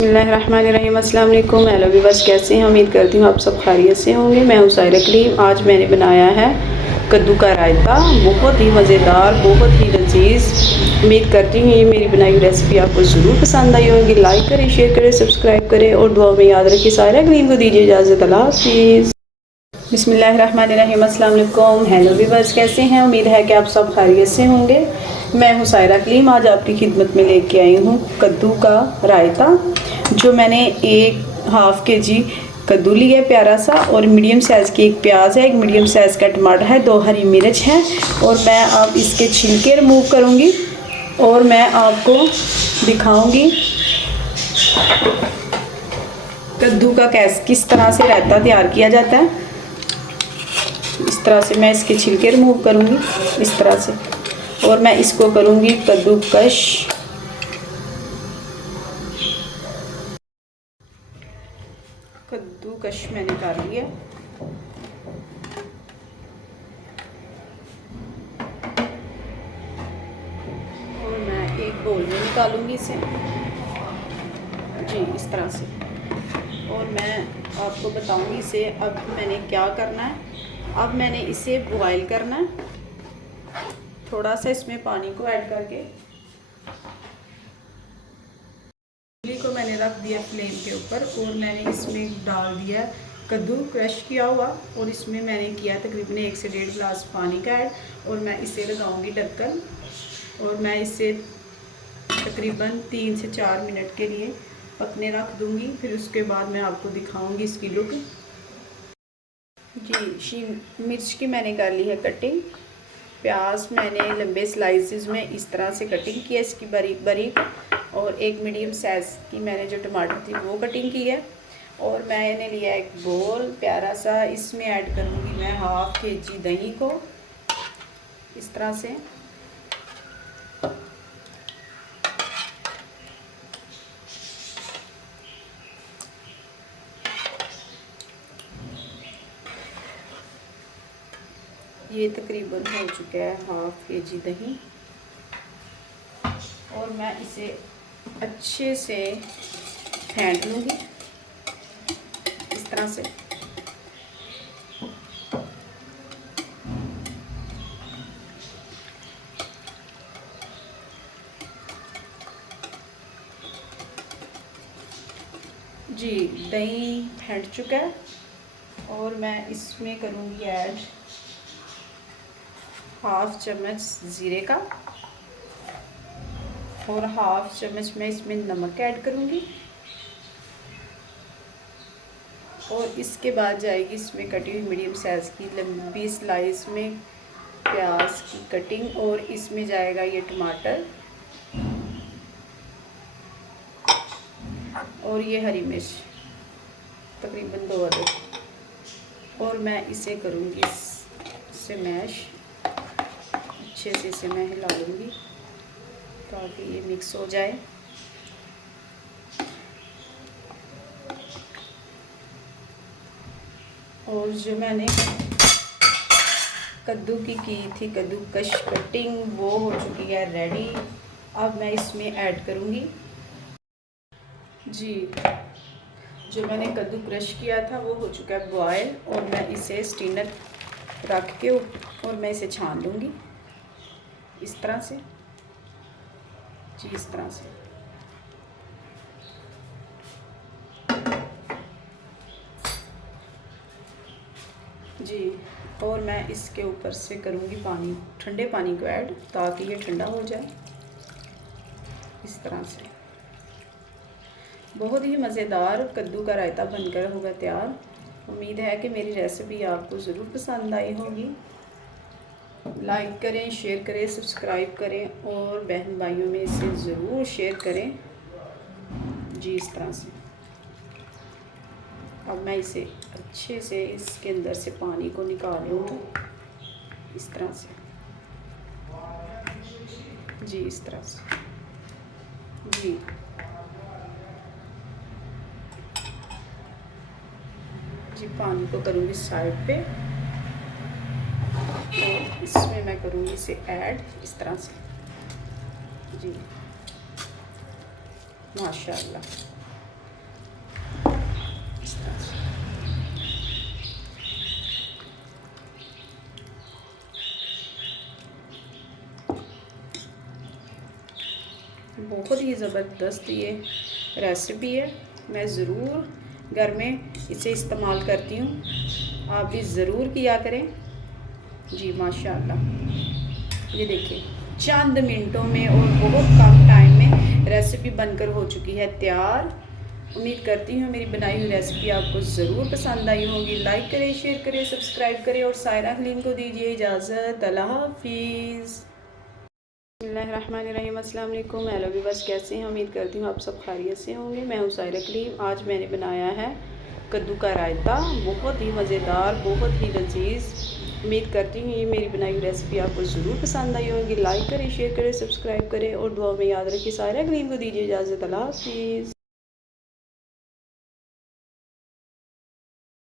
बिस्मिल्लाहिर्रहमानिर्रहीम। अस्सलाम वालेकुम। हेलो व्यूअर्स, कैसे हैं? उम्मीद करती हूँ आप सब खैरियत से होंगे। मैं हूँ सायरा कलीम। आज मैंने बनाया है कद्दू का रायता, बहुत ही मज़ेदार, बहुत ही लजीज। उम्मीद करती हूँ ये मेरी बनाई हुई रेसिपी आपको ज़रूर पसंद आई होगी। लाइक करें, शेयर करें, सब्सक्राइब करें और दुआ में याद रखिए। सायरा कलीम को दीजिए इजाज़त। अल्लाह हाफ़िज़। बिस्मिल्लाहिर्रहमानिर्रहीम। अस्सलाम वालेकुम। हेलो व्यूअर्स, कैसे हैं? उम्मीद है कि आप सब खैरियत से होंगे। मैं हूँ सायरा कलीम। आज आपकी खिदमत में लेके आई हूँ कद्दू का रायता। जो मैंने हाफ के जी कद्दू लिया है प्यारा सा, और मीडियम साइज़ की एक प्याज है, एक मीडियम साइज़ का टमाटर है, 2 हरी मिर्च है, और मैं अब इसके छिलके रिमूव करूँगी और मैं आपको दिखाऊँगी कद्दू का किस तरह से रायता तैयार किया जाता है। इस तरह से मैं इसके छिलके रिमूव करूँगी, इस तरह से, और मैं इसको करूँगी कद्दूकश। कद्दूकश मैंने कर लिया। और मैं एक बोल में निकालूंगी इसे, जी, इस तरह से। और मैं आपको बताऊंगी इसे अब मैंने क्या करना है। अब मैंने इसे बॉयल करना है, थोड़ा सा इसमें पानी को ऐड करके। चूल्हे को मैंने रख दिया फ्लेम के ऊपर, और मैंने इसमें डाल दिया कद्दू क्रश किया हुआ, और इसमें मैंने किया तकरीबन 1 से 1.5 गिलास पानी का ऐड। और मैं इसे लगाऊंगी ढक्कन, और मैं इसे तकरीबन 3 से 4 मिनट के लिए पकने रख दूंगी। फिर उसके बाद मैं आपको दिखाऊंगी इसकी लुक। जी, मिर्च की मैंने कर ली है कटिंग। प्याज मैंने लंबे स्लाइसेस में इस तरह से कटिंग की है इसकी बारीक बारीक, और एक मीडियम साइज़ की मैंने जो टमाटर थी वो कटिंग की है। और मैंने लिया एक बोल प्यारा सा, इसमें ऐड करूँगी मैं हाफ के जी दही को, इस तरह से। ये तकरीबन हो चुका है हाफ के जी दही, और मैं इसे अच्छे से फेंट लूँगी इस तरह से। जी, दही फेंट चुका है, और मैं इसमें करूँगी ऐड हाफ चम्मच ज़ीरे का, और हाफ चम्मच मैं इसमें नमक ऐड करूँगी। और इसके बाद जाएगी इसमें कटी हुई मीडियम साइज़ की लंबी स्लाइस में प्याज की कटिंग, और इसमें जाएगा ये टमाटर और ये हरी मिर्च तकरीबन 2 अदद। और मैं इसे करूँगी इससे मैश, अच्छे से इसे मैं हिला लूँगी ताकि ये मिक्स हो जाए। और जो मैंने कद्दू की थी कद्दूकश कटिंग, वो हो चुकी है रेडी। अब मैं इसमें ऐड करूँगी, जी, जो मैंने कद्दू क्रश किया था वो हो चुका है बॉयल, और मैं इसे स्टीनर रख के और मैं इसे छान लूँगी इस तरह से, जी, इस तरह से। जी, और मैं इसके ऊपर से करूँगी पानी, ठंडे पानी को ऐड, ताकि ये ठंडा हो जाए इस तरह से। बहुत ही मज़ेदार कद्दू का रायता बनकर होगा तैयार। उम्मीद है कि मेरी रेसिपी आपको ज़रूर पसंद आई होगी। लाइक करें, शेयर करें, सब्सक्राइब करें, और बहन भाइयों में इसे ज़रूर शेयर करें, जी, इस तरह से। अब मैं इसे अच्छे से इसके अंदर से पानी को निकाल लूँगी इस तरह से, जी, इस तरह से, जी। जी, पानी को करूँगी साइड पे, और इसमें मैं करूँगी इसे ऐड इस तरह से, जी, माशाल्लाह। इस तरह से। बहुत ही ज़बरदस्त ये रेसिपी है, मैं ज़रूर घर में इसे इस्तेमाल करती हूँ, आप भी ज़रूर किया करें जी। माशाल्लाह ये देखिए चंद मिनटों में और बहुत कम टाइम में रेसिपी बनकर हो चुकी है तैयार। उम्मीद करती हूँ मेरी बनाई हुई रेसिपी आपको ज़रूर पसंद आई होगी। लाइक करें, शेयर करें, सब्सक्राइब करें और सायरा हलीम को दीजिए इजाज़त। अल्लाह हाफिज़। बिस्मिल्लाहिर्रहमानिर्रहीम। अस्सलाम वालेकुम। हेलो व्यूअर्स, कैसे हैं? उम्मीद करती हूँ आप सब खैरियत से होंगे। मैं हूँ सायरा कलीम। आज मैंने बनाया है कद्दू का रायता, बहुत ही मज़ेदार, बहुत ही लजीज। उम्मीद करती हूँ ये मेरी बनाई हुई रेसिपी आपको ज़रूर पसंद आई होगी। लाइक करें, शेयर करें, सब्सक्राइब करें और दुआ में याद रखिए। सायरा कलीम को दीजिए इजाज़त। अल्लाह हाफिज़।